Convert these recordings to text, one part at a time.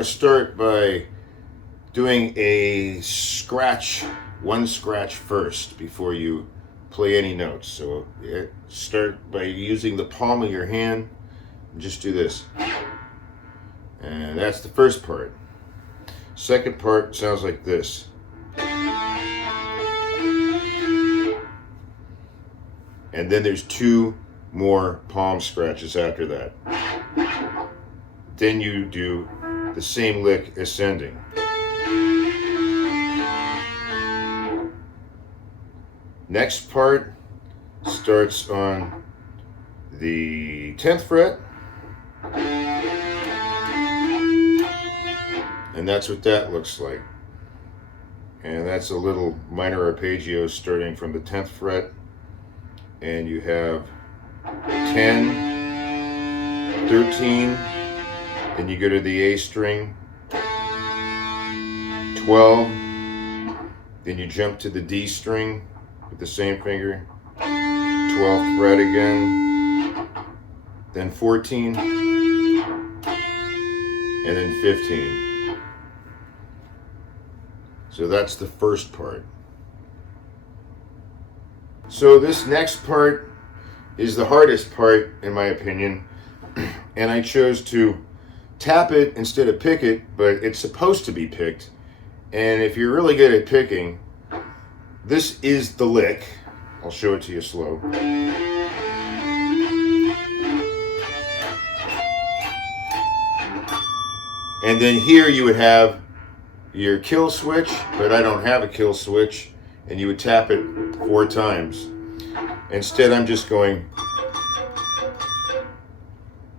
to start by doing a scratch, one scratch first before you play any notes. So start by using the palm of your hand and just do this. And that's the first part. Second part sounds like this. And then there's two more palm scratches after that. Then you do the same lick ascending. Next part starts on the 10th fret. And that's what that looks like. And that's a little minor arpeggio starting from the 10th fret. And you have 10, 13, then you go to the A string, 12, then you jump to the D string with the same finger, 12th fret again, then 14, and then 15. So that's the first part. So this next part is the hardest part, in my opinion, and I chose to tap it instead of pick it, but it's supposed to be picked. And if you're really good at picking, this is the lick. I'll show it to you slow. And then here you would have your kill switch, but I don't have a kill switch, and you would tap it 4 times. Instead, I'm just going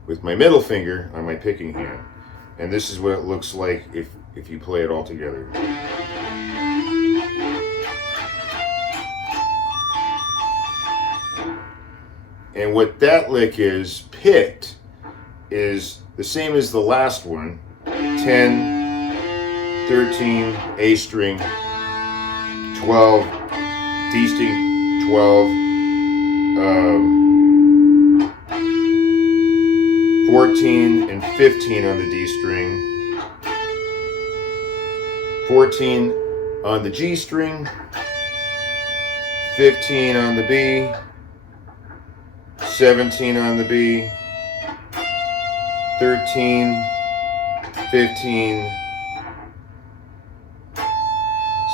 with my middle finger on my picking hand. And this is what it looks like if you play it all together. And what that lick is picked is the same as the last one. 10, 13, A string, 12, D string, 12, 14 and 15 on the D string, 14 on the G string, 15 on the B, 17 on the B, 13, 15,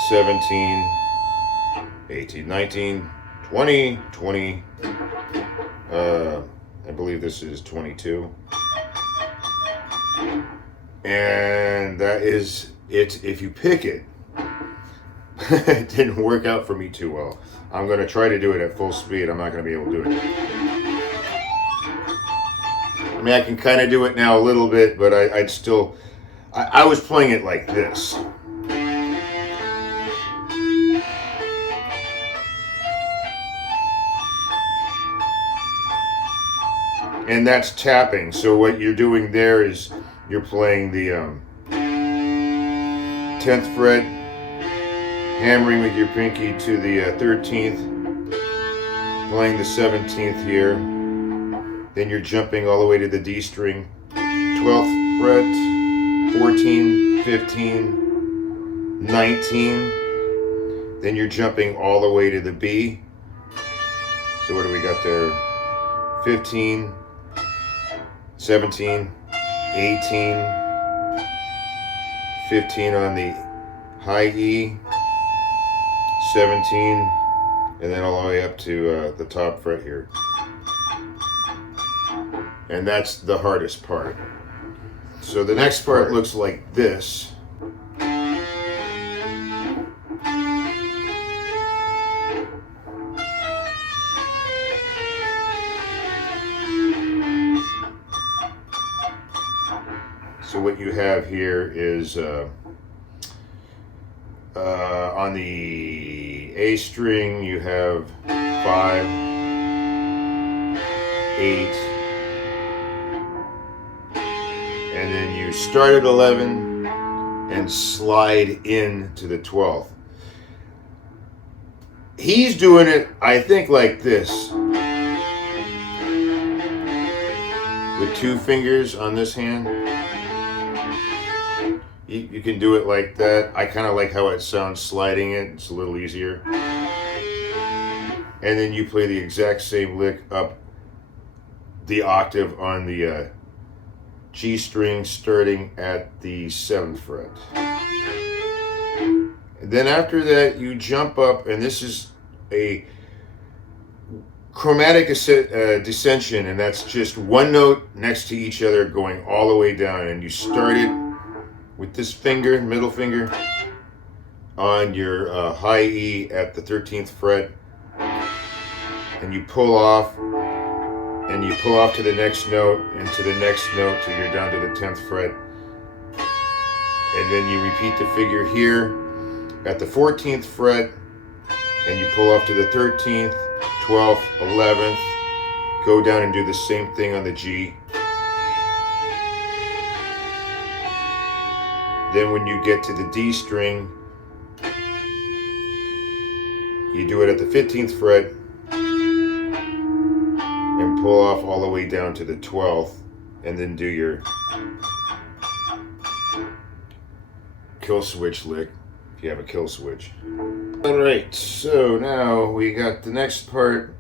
17, 18, 19, 20, 20, I believe this is 22. And that is it if you pick it. It didn't work out for me too well. I'm going to try to do it at full speed. I'm not going to be able to do it. I mean, I can kind of do it now a little bit, but I'd still... I was playing it like this. And that's tapping. So what you're doing there is you're playing the 10th fret, hammering with your pinky to the 13th, playing the 17th here. Then you're jumping all the way to the D string, 12th fret, 14, 15, 19. Then you're jumping all the way to the B. So what do we got there? 15, 17, 18, 15 on the high E, 17, and then all the way up to the top fret here. And that's the hardest part. So the next part looks like this. So what you have here is on the A string you have 5, 8, and then you start at 11 and slide into the 12th. He's doing it, I think, like this, with 2 fingers on this hand. You can do it like that. I kind of like how it sounds sliding it. It's a little easier. And then you play the exact same lick up the octave on the G string starting at the 7th fret. And then after that you jump up, and this is a chromatic descension, and that's just one note next to each other going all the way down, and you start it with this finger, middle finger, on your high E at the 13th fret, and you pull off, and you pull off to the next note and to the next note till you're down to the 10th fret, and then you repeat the figure here at the 14th fret, and you pull off to the 13th, 12th, 11th, go down and do the same thing on the G. Then when you get to the D string, you do it at the 15th fret and pull off all the way down to the 12th, and then do your kill switch lick if you have a kill switch. Alright, so now we got the next part,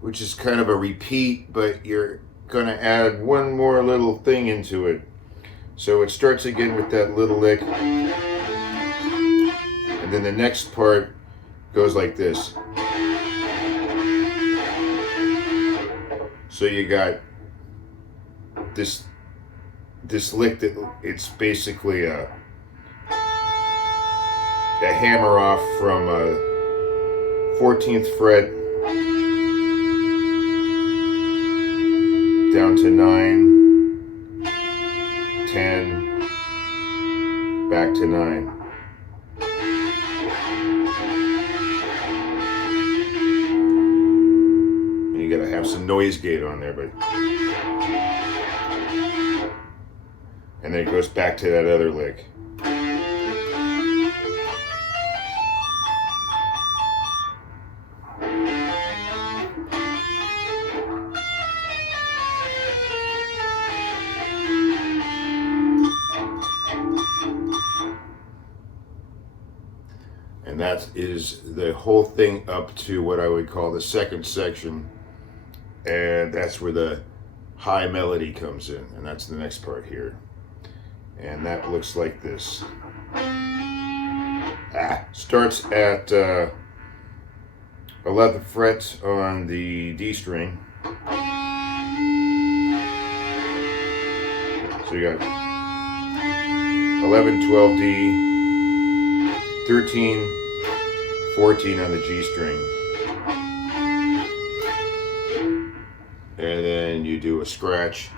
which is kind of a repeat, but you're going to add one more little thing into it. So it starts again with that little lick, and then the next part goes like this. So you got this lick that it's basically a hammer off from 14th fret down to 9, 10, back to 9. And you gotta have some noise gate on there, but and then it goes back to that other lick. And that is the whole thing up to what I would call the second section, and that's where the high melody comes in, and that's the next part here, and that looks like this. Starts at 11th fret on the D string, so you got 11, 12 D, 13, 14 on the G string, and then you do a scratch,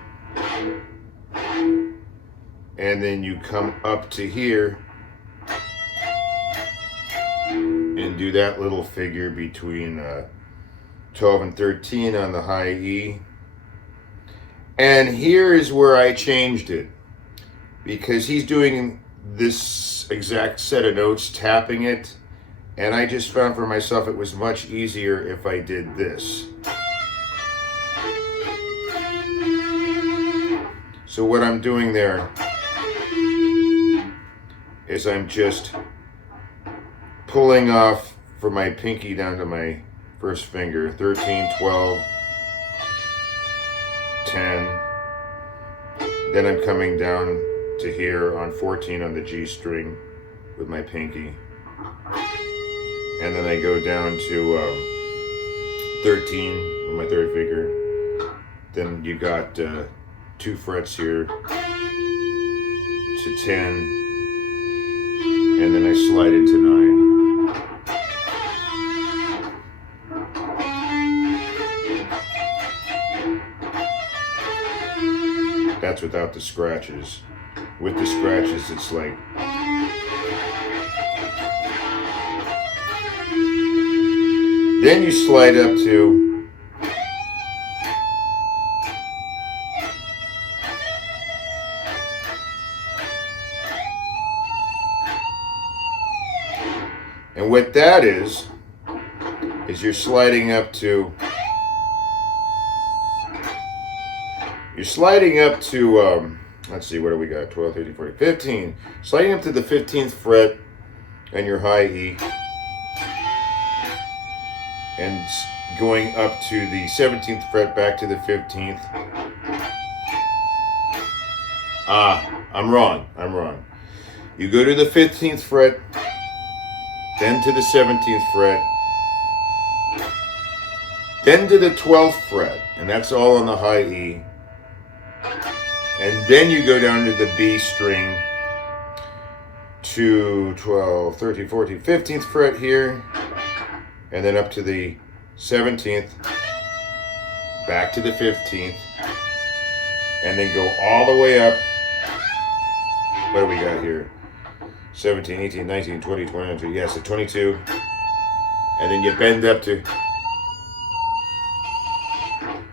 and then you come up to here and do that little figure between 12 and 13 on the high E. And here is where I changed it, because he's doing this exact set of notes, tapping it, and I just found for myself it was much easier if I did this. So what I'm doing there is I'm just pulling off from my pinky down to my first finger, 13, 12, 10, then I'm coming down to here on 14 on the G string with my pinky, and then I go down to 13 with my third finger. Then you got 2 frets here to 10, and then I slide into 9. That's without the scratches. With the scratches, it's like, then you slide up to and what that is you're sliding up to let's see, what do we got? 12, 13, 14, 15. Sliding up to the 15th fret and your high E, and going up to the 17th fret back to the 15th. I'm wrong. You go to the 15th fret, then to the 17th fret, then to the 12th fret, and that's all on the high E. And then you go down to the B string to 12, 13, 14, 15th fret here, and then up to the 17th, back to the 15th, and then go all the way up. What do we got here? 17, 18, 19, 20, 21, yes, so 22. And then you bend up to,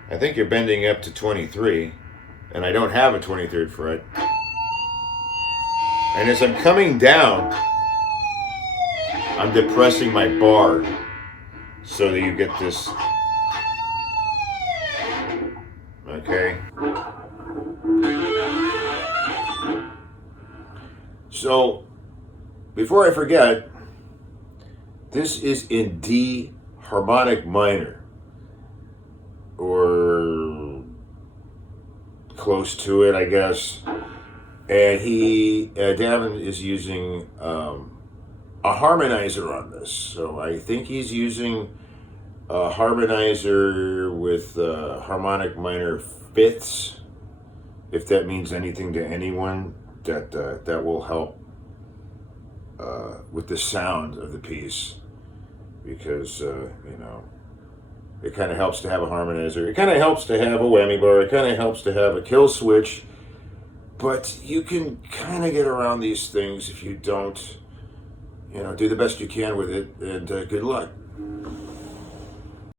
I think you're bending up to 23, and I don't have a 23rd fret. And as I'm coming down, I'm depressing my bar so that you get this, okay? So, before I forget, this is in D harmonic minor, or close to it, I guess. And Davin is using a harmonizer on this. So I think he's using a harmonizer with harmonic minor fifths, if that means anything to anyone. That will help with the sound of the piece, because it kind of helps to have a harmonizer. It kind of helps to have a whammy bar. It kind of helps to have a kill switch. But you can kind of get around these things if you don't, do the best you can with it. And good luck.